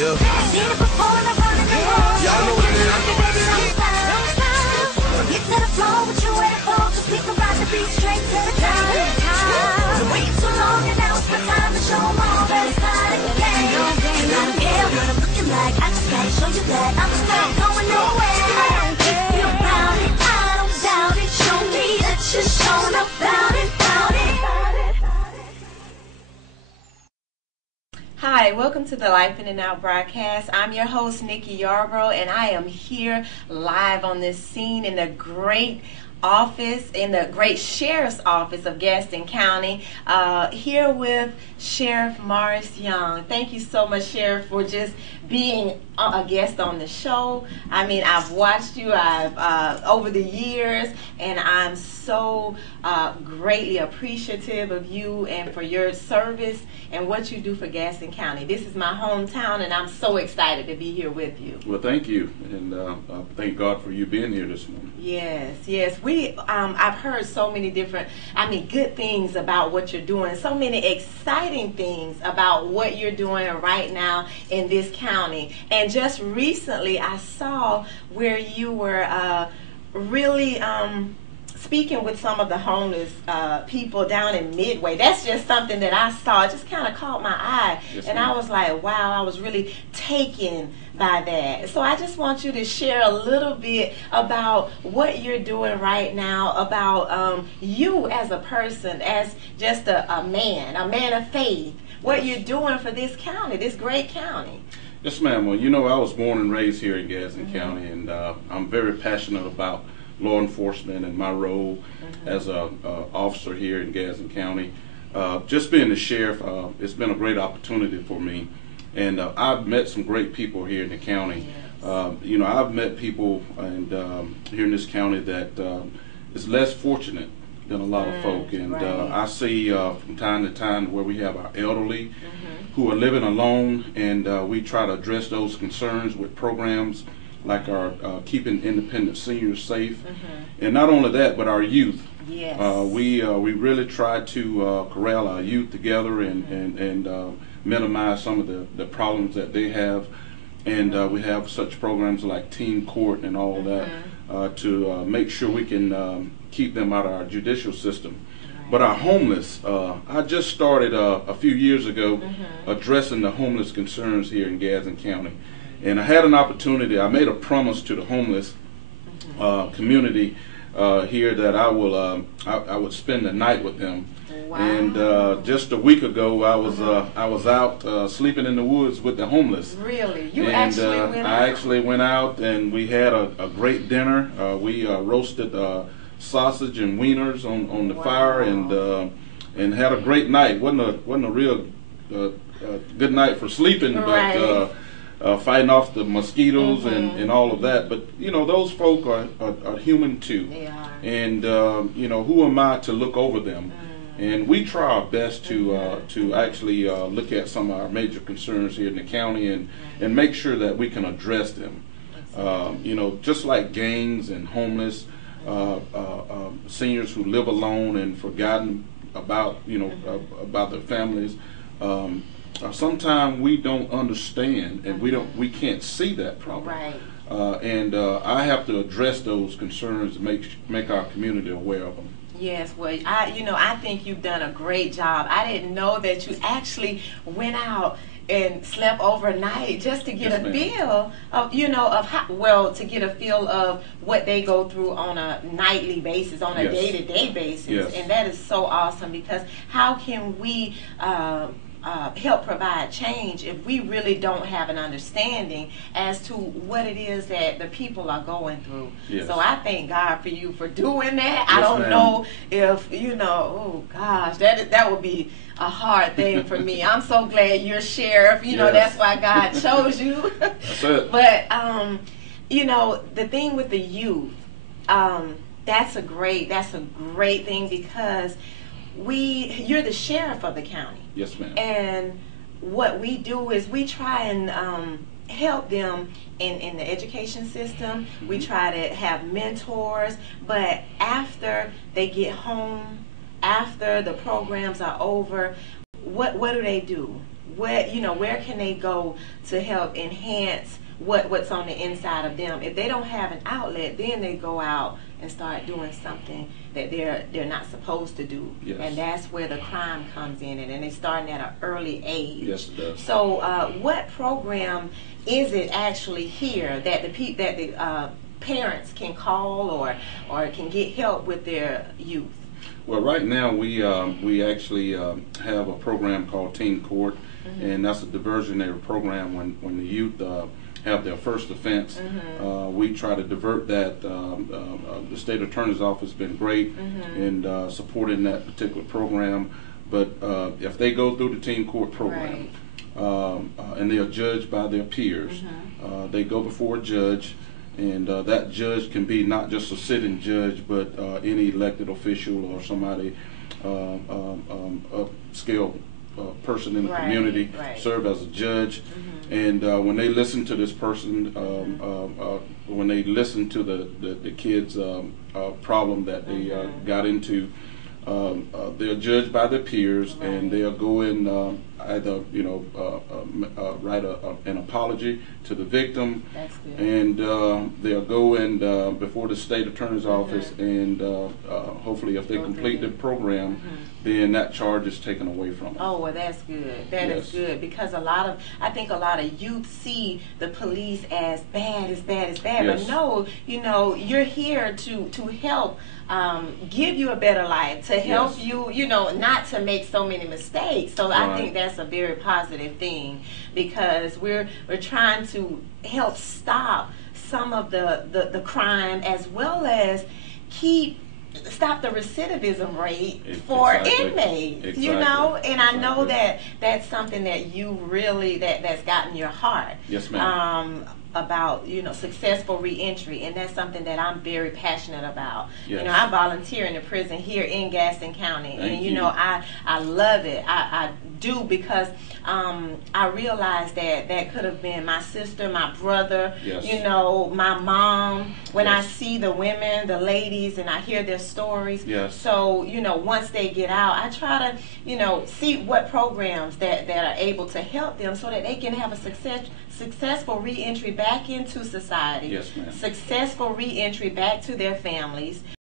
Yeah. Y'all know what it is. Get to the floor, what you waiting for? Cause we can ride the beat straight to the top. Been waiting so long and now it's my time to show them all that it's not a game. And I don't care what I'm looking like, I just gotta show you that I'm still going nowhere. If you're about it, I don't doubt it. Show me that you're showing up about it, about it. Hi, welcome to the Life In and Out broadcast. I'm your host, Nicky Yarborough, and I am here live on this scene in the great office, in the great sheriff's office of Gaston County, here with Sheriff Morris Young. Thank you so much, Sheriff, for just being a guest on the show. I mean, I've watched you over the years, and I'm so greatly appreciative of you and for your service and what you do for Gaston County. This is my hometown, and I'm so excited to be here with you. Well, thank you, and thank God for you being here this morning. Yes, yes. I've heard so many different, good things about what you're doing, so many exciting things about what you're doing right now in this county. And just recently, I saw where you were really speaking with some of the homeless people down in Midway. That's just something that I saw. It just kind of caught my eye. Yes, and I was like, wow, I was really taken by that. So I just want you to share a little bit about what you're doing right now, about you as a person, as just a man of faith, what you're doing for this county, this great county. Yes, ma'am. Well, you know, I was born and raised here in Gaston County, and I'm very passionate about law enforcement and my role as an officer here in Gaston County. Just being the sheriff, it's been a great opportunity for me, and I've met some great people here in the county. Yes. You know, I've met people here in this county that is less fortunate than a lot of folk, and I see from time to time where we have our elderly who are living alone, and we try to address those concerns with programs like our keeping independent seniors safe, and not only that, but our youth. Yes. We really try to corral our youth together and minimize some of the problems that they have, and we have such programs like teen court and all that to make sure we can keep them out of our judicial system. But our homeless, I just started a few years ago addressing the homeless concerns here in Gaston County. And I had an opportunity. I made a promise to the homeless community here that I would spend the night with them. Wow. And just a week ago, I was out sleeping in the woods with the homeless. Really? You actually went out? I actually went out, and we had a great dinner. We roasted sausage and wieners on the fire, and had a great night. wasn't a real good night for sleeping, but. Fighting off the mosquitoes and all of that, but you know, those folk are human too. They are. And you know, who am I to look over them? And we try our best to actually look at some of our major concerns here in the county and make sure that we can address them. You know, just like gangs and homeless, seniors who live alone and forgotten about, about their families. Sometimes we don't understand, and we can't see that problem. Right. And I have to address those concerns and make our community aware of them. Yes, well, I think you've done a great job. I didn't know that you actually went out and slept overnight just to get a feel of, to get a feel of what they go through on a nightly basis, on a day-to-day basis. Yes. And that is so awesome, because how can we help provide change if we really don't have an understanding as to what it is that the people are going through. Yes. So I thank God for you for doing that. Yes, I don't know if, oh gosh, that would be a hard thing for me. I'm so glad you're sheriff. That's why God chose you. That's it. But, the thing with the youth, that's a great thing, because you're the sheriff of the county. Yes, ma'am. And what we do is we try and help them in the education system. We try to have mentors, but after they get home, after the programs are over, what do they do? where can they go to help enhance what's on the inside of them? If they don't have an outlet, then they go out and start doing something that they're not supposed to do. Yes. And that's where the crime comes in, and they're starting at an early age. Yes, it does. So what program is it actually here that the parents can call or can get help with their youth? Well, right now we actually have a program called Teen Court, and that's a diversionary program when the youth have their first offense. We try to divert that. The state attorney's office has been great in supporting that particular program. But if they go through the Teen Court program, and they are judged by their peers, they go before a judge, and that judge can be not just a sitting judge, but any elected official or somebody upscale person in the community serve as a judge. And when they listen to this person, when they listen to the kids' problem that they got into, they're judged by their peers, and they'll go in either write an apology to the victim. That's good. And they'll go in before the state attorney's office, and hopefully if they complete the program, then that charge is taken away from them. Oh, well, that's good. That is good, because I think a lot of youth see the police as bad. But no, you're here to help give you a better life, to help you, not to make so many mistakes. So I think that's a very positive thing, because we're trying to help stop some of the crime, as well as stop the recidivism rate for inmates, and I know that that's something that you really, that's gotten your heart. Yes, ma'am. About successful reentry, and that's something that I'm very passionate about. Yes. I volunteer in the prison here in Gaston County, Thank and you. I love it. I do, because I realize that could have been my sister, my brother, my mom. When I see the women, the ladies, and I hear their stories. Yes. So once they get out, I try to see what programs that are able to help them, so that they can have a successful reentry back into society. Yes, ma'am. Successful reentry back to their families.